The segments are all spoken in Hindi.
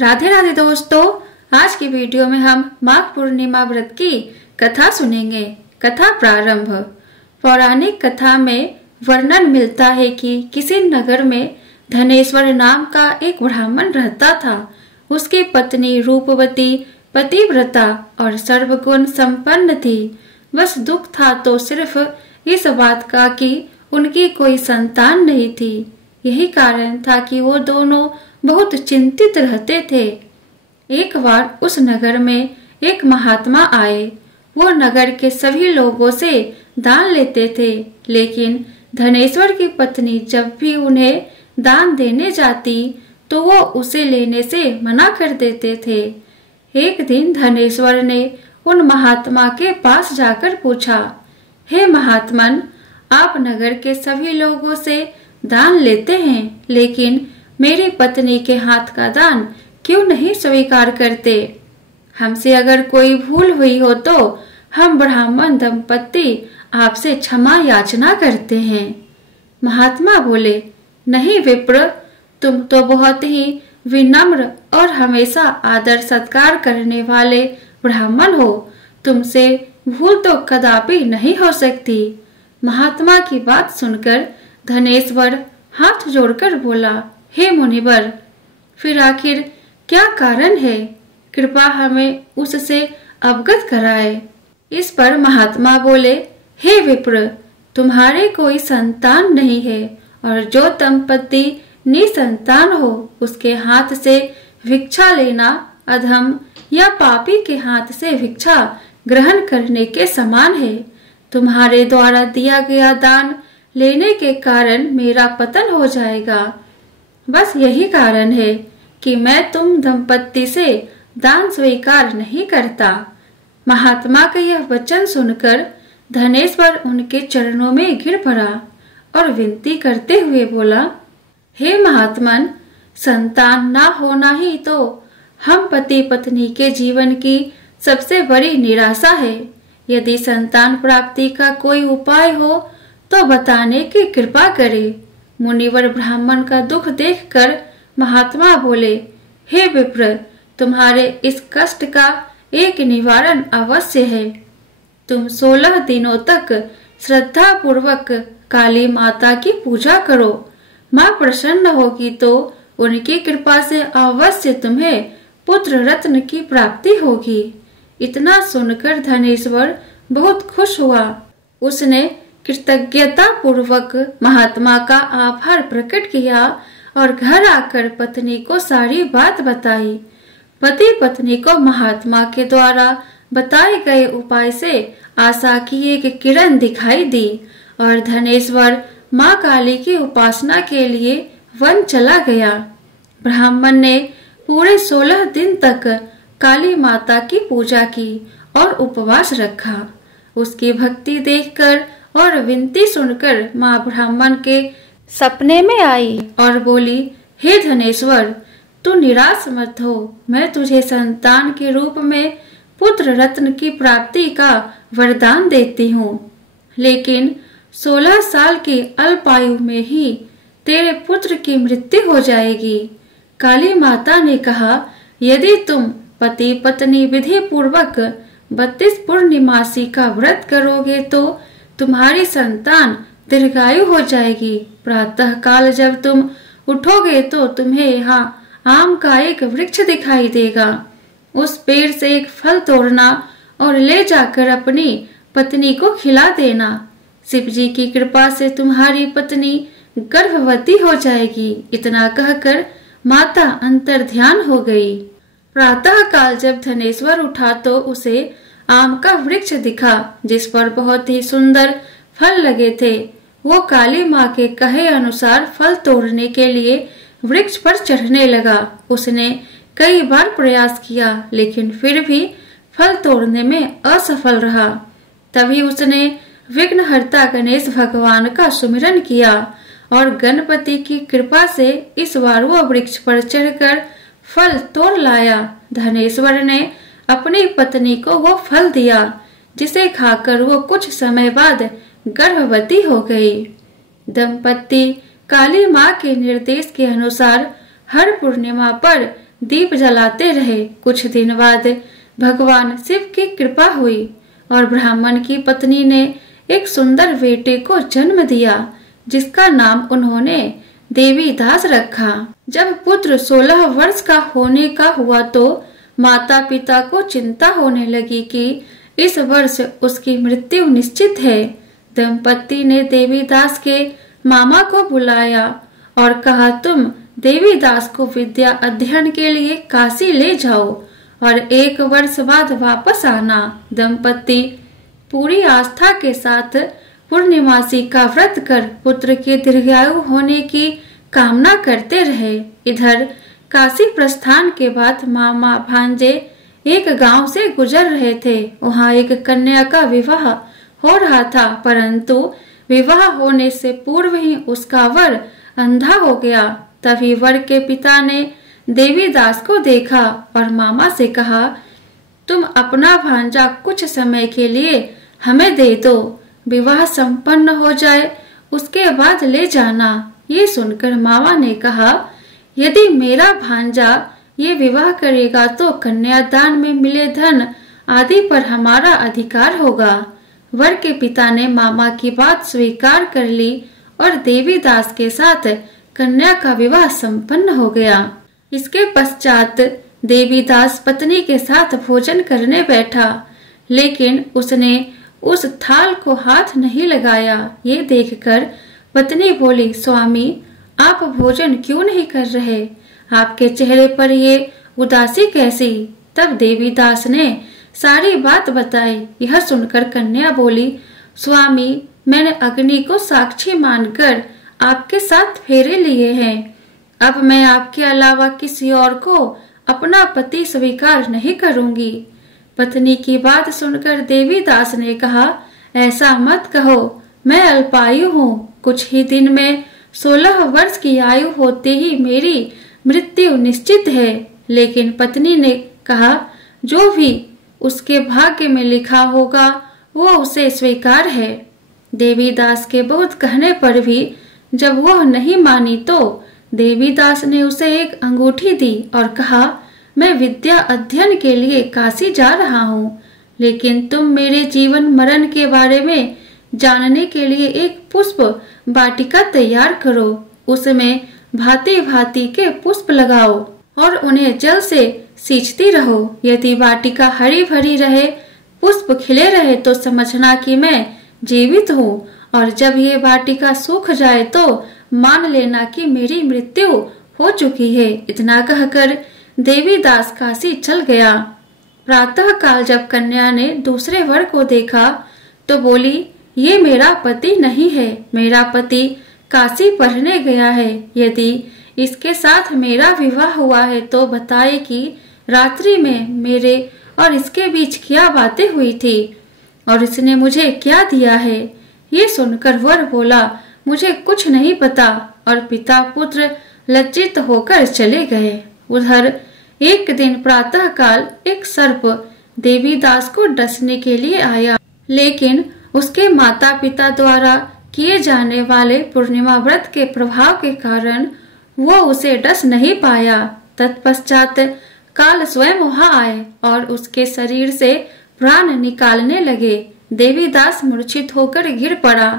राधे राधे दोस्तों, आज की वीडियो में हम माघ पूर्णिमा व्रत की कथा सुनेंगे। कथा प्रारंभ। पौराणिक कथा में वर्णन मिलता है कि किसी नगर में धनेश्वर नाम का एक ब्राह्मण रहता था। उसकी पत्नी रूपवती, पतिव्रता और सर्वगुण संपन्न थी। बस दुख था तो सिर्फ इस बात का कि उनकी कोई संतान नहीं थी। यही कारण था कि वो दोनों बहुत चिंतित रहते थे। एक बार उस नगर में एक महात्मा आए। वो नगर के सभी लोगों से दान लेते थे, लेकिन धनेश्वर की पत्नी जब भी उन्हें दान देने जाती तो वो उसे लेने से मना कर देते थे। एक दिन धनेश्वर ने उन महात्मा के पास जाकर पूछा, हे महात्मन, आप नगर के सभी लोगों से दान लेते हैं, लेकिन मेरी पत्नी के हाथ का दान क्यों नहीं स्वीकार करते? हमसे अगर कोई भूल हुई हो तो हम ब्राह्मण दंपत्ति आपसे क्षमा याचना करते हैं। महात्मा बोले, नहीं विप्र, तुम तो बहुत ही विनम्र और हमेशा आदर सत्कार करने वाले ब्राह्मण हो। तुमसे भूल तो कदापि नहीं हो सकती। महात्मा की बात सुनकर धनेश्वर हाथ जोड़कर बोला, हे मुनिवर, फिर आखिर क्या कारण है? कृपा हमें उससे अवगत कराए। इस पर महात्मा बोले, हे विप्र, तुम्हारे कोई संतान नहीं है और जो दंपत्ति निसंतान हो उसके हाथ से भिक्षा लेना अधम या पापी के हाथ से भिक्षा ग्रहण करने के समान है। तुम्हारे द्वारा दिया गया दान लेने के कारण मेरा पतन हो जाएगा। बस यही कारण है कि मैं तुम दंपत्ति से दान स्वीकार नहीं करता। महात्मा का यह वचन सुनकर धनेश्वर उनके चरणों में गिर पड़ा और विनती करते हुए बोला, हे महात्मन, संतान ना होना ही तो हम पति पत्नी के जीवन की सबसे बड़ी निराशा है। यदि संतान प्राप्ति का कोई उपाय हो तो बताने की कृपा करे। मुनिवर ब्राह्मण का दुख देखकर महात्मा बोले, हे विप्र, तुम्हारे इस कष्ट का एक निवारण अवश्य है। तुम 16 दिनों तक श्रद्धा पूर्वक काली माता की पूजा करो। माँ प्रसन्न होगी तो उनकी कृपा से अवश्य तुम्हें पुत्र रत्न की प्राप्ति होगी। इतना सुनकर धनेश्वर बहुत खुश हुआ। उसने कृतज्ञता पूर्वक महात्मा का आभार प्रकट किया और घर आकर पत्नी को सारी बात बताई। पति पत्नी को महात्मा के द्वारा बताए गए उपाय से आशा की एक किरण दिखाई दी और धनेश्वर माँ काली की उपासना के लिए वन चला गया। ब्राह्मण ने पूरे 16 दिन तक काली माता की पूजा की और उपवास रखा। उसकी भक्ति देखकर और विनती सुनकर माँ ब्राह्मण के सपने में आई और बोली, हे धनेश्वर, तू निराश मत हो। मैं तुझे संतान के रूप में पुत्र रत्न की प्राप्ति का वरदान देती हूँ, लेकिन 16 साल की अल्पायु में ही तेरे पुत्र की मृत्यु हो जाएगी। काली माता ने कहा, यदि तुम पति पत्नी विधि पूर्वक 32 पूर्णिमासी का व्रत करोगे तो तुम्हारी संतान दीर्घायु हो जाएगी। प्रातः काल जब तुम उठोगे तो तुम्हें यहाँ आम का एक वृक्ष दिखाई देगा। उस पेड़ से एक फल तोड़ना और ले जाकर अपनी पत्नी को खिला देना। शिव जी की कृपा से तुम्हारी पत्नी गर्भवती हो जाएगी। इतना कहकर माता अंतर ध्यान हो गई। प्रातः काल जब धनेश्वर उठा तो उसे आम का वृक्ष दिखा जिस पर बहुत ही सुंदर फल लगे थे। वो काली माँ के कहे अनुसार फल तोड़ने के लिए वृक्ष पर चढ़ने लगा। उसने कई बार प्रयास किया लेकिन फिर भी फल तोड़ने में असफल रहा। तभी उसने विघ्नहर्ता गणेश भगवान का सुमिरन किया और गणपति की कृपा से इस बार वो वृक्ष पर चढ़कर फल तोड़ लाया। धनेश्वर ने अपनी पत्नी को वो फल दिया जिसे खाकर वो कुछ समय बाद गर्भवती हो गई। दंपत्ति काली माँ के निर्देश के अनुसार हर पूर्णिमा पर दीप जलाते रहे। कुछ दिन बाद भगवान शिव की कृपा हुई और ब्राह्मण की पत्नी ने एक सुंदर बेटे को जन्म दिया, जिसका नाम उन्होंने देवीदास रखा। जब पुत्र 16 वर्ष का होने का हुआ तो माता पिता को चिंता होने लगी कि इस वर्ष उसकी मृत्यु निश्चित है। दंपति ने देवीदास के मामा को बुलाया और कहा, तुम देवीदास को विद्या अध्ययन के लिए काशी ले जाओ और 1 वर्ष बाद वापस आना। दंपति पूरी आस्था के साथ पूर्णिमासी का व्रत कर पुत्र के दीर्घायु होने की कामना करते रहे। इधर काशी प्रस्थान के बाद मामा भांजे एक गांव से गुजर रहे थे। वहां एक कन्या का विवाह हो रहा था, परंतु विवाह होने से पूर्व ही उसका वर अंधा हो गया। तभी वर के पिता ने देवीदास को देखा और मामा से कहा, तुम अपना भांजा कुछ समय के लिए हमें दे दो, विवाह संपन्न हो जाए उसके बाद ले जाना। ये सुनकर मामा ने कहा, यदि मेरा भांजा ये विवाह करेगा तो कन्यादान में मिले धन आदि पर हमारा अधिकार होगा। वर के पिता ने मामा की बात स्वीकार कर ली और देवीदास के साथ कन्या का विवाह संपन्न हो गया। इसके पश्चात देवीदास पत्नी के साथ भोजन करने बैठा, लेकिन उसने उस थाल को हाथ नहीं लगाया। ये देखकर पत्नी बोली, स्वामी आप भोजन क्यों नहीं कर रहे? आपके चेहरे पर ये उदासी कैसी? तब देवीदास ने सारी बात बताई। यह सुनकर कन्या बोली, स्वामी मैंने अग्नि को साक्षी मानकर आपके साथ फेरे लिए हैं। अब मैं आपके अलावा किसी और को अपना पति स्वीकार नहीं करूंगी। पत्नी की बात सुनकर देवीदास ने कहा, ऐसा मत कहो, मैं अल्पायु हूँ। कुछ ही दिन में 16 वर्ष की आयु होते ही मेरी मृत्यु निश्चित है। लेकिन पत्नी ने कहा, जो भी उसके भाग्य में लिखा होगा वो उसे स्वीकार है। देवीदास के बहुत कहने पर भी जब वह नहीं मानी तो देवीदास ने उसे एक अंगूठी दी और कहा, मैं विद्या अध्ययन के लिए काशी जा रहा हूँ, लेकिन तुम मेरे जीवन मरण के बारे में जानने के लिए एक पुष्प वाटिका तैयार करो। उसमें भांति भांति के पुष्प लगाओ और उन्हें जल से सींचती रहो। यदि वाटिका हरी भरी रहे, पुष्प खिले रहे तो समझना कि मैं जीवित हूँ, और जब ये वाटिका सूख जाए तो मान लेना कि मेरी मृत्यु हो चुकी है। इतना कहकर देवीदास काशी चल गया। प्रातः काल जब कन्या ने दूसरे वर को देखा तो बोली, ये मेरा पति नहीं है, मेरा पति काशी पढ़ने गया है। यदि इसके साथ मेरा विवाह हुआ है तो बताए कि रात्रि में मेरे और इसके बीच क्या बातें हुई थी और इसने मुझे क्या दिया है। ये सुनकर वर बोला, मुझे कुछ नहीं पता, और पिता पुत्र लज्जित होकर चले गए। उधर एक दिन प्रातः काल एक सर्प देवीदास को डसने के लिए आया, लेकिन उसके माता पिता द्वारा किए जाने वाले पूर्णिमा व्रत के प्रभाव के कारण वो उसे डस नहीं पाया। तत्पश्चात काल स्वयं वहां आए और उसके शरीर से प्राण निकालने लगे। देवीदास मूर्छित होकर गिर पड़ा।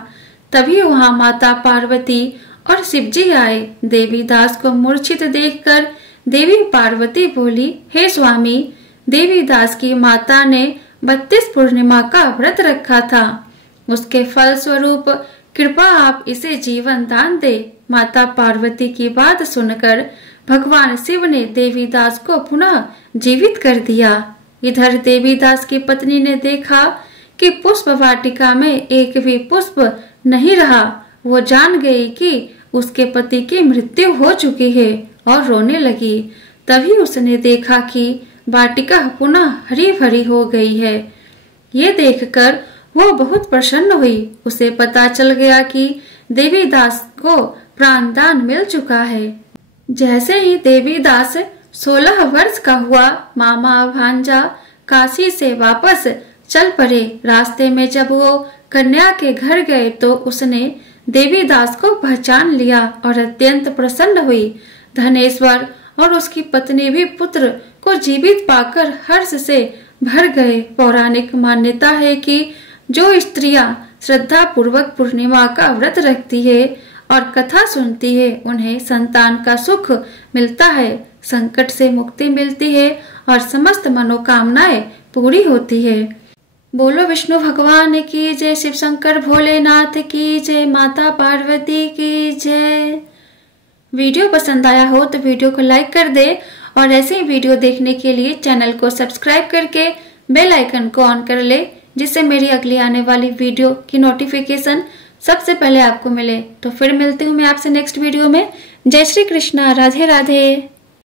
तभी वहां माता पार्वती और शिवजी आए। देवीदास को मूर्छित देखकर देवी पार्वती बोली, हे स्वामी, देवीदास की माता ने 32 पूर्णिमा का व्रत रखा था, उसके फल स्वरूप कृपा आप इसे जीवन दान दे। माता पार्वती की बात सुनकर भगवान शिव ने देवीदास को पुनः जीवित कर दिया। इधर देवीदास की पत्नी ने देखा कि पुष्प वाटिका में एक भी पुष्प नहीं रहा। वो जान गई कि उसके पति की मृत्यु हो चुकी है और रोने लगी। तभी उसने देखा कि वाटिका पुनः हरी भरी हो गई है। ये देखकर वो बहुत प्रसन्न हुई। उसे पता चल गया कि देवीदास को प्राणदान मिल चुका है। जैसे ही देवीदास 16 वर्ष का हुआ, मामा भांजा काशी से वापस चल पड़े। रास्ते में जब वो कन्या के घर गए तो उसने देवीदास को पहचान लिया और अत्यंत प्रसन्न हुई। धनेश्वर और उसकी पत्नी भी पुत्र को जीवित पाकर हर्ष से भर गए। पौराणिक मान्यता है कि जो स्त्रियां श्रद्धा पूर्वक पूर्णिमा का व्रत रखती है और कथा सुनती है, उन्हें संतान का सुख मिलता है, संकट से मुक्ति मिलती है और समस्त मनोकामनाएं पूरी होती है। बोलो विष्णु भगवान की जय, शिव शंकर भोलेनाथ की जय, माता पार्वती की जय। वीडियो पसंद आया हो तो वीडियो को लाइक कर दे और ऐसे ही वीडियो देखने के लिए चैनल को सब्सक्राइब करके बेल आइकन को ऑन कर ले, जिससे मेरी अगली आने वाली वीडियो की नोटिफिकेशन सबसे पहले आपको मिले। तो फिर मिलती हूँ मैं आपसे नेक्स्ट वीडियो में। जय श्री कृष्णा, राधे राधे।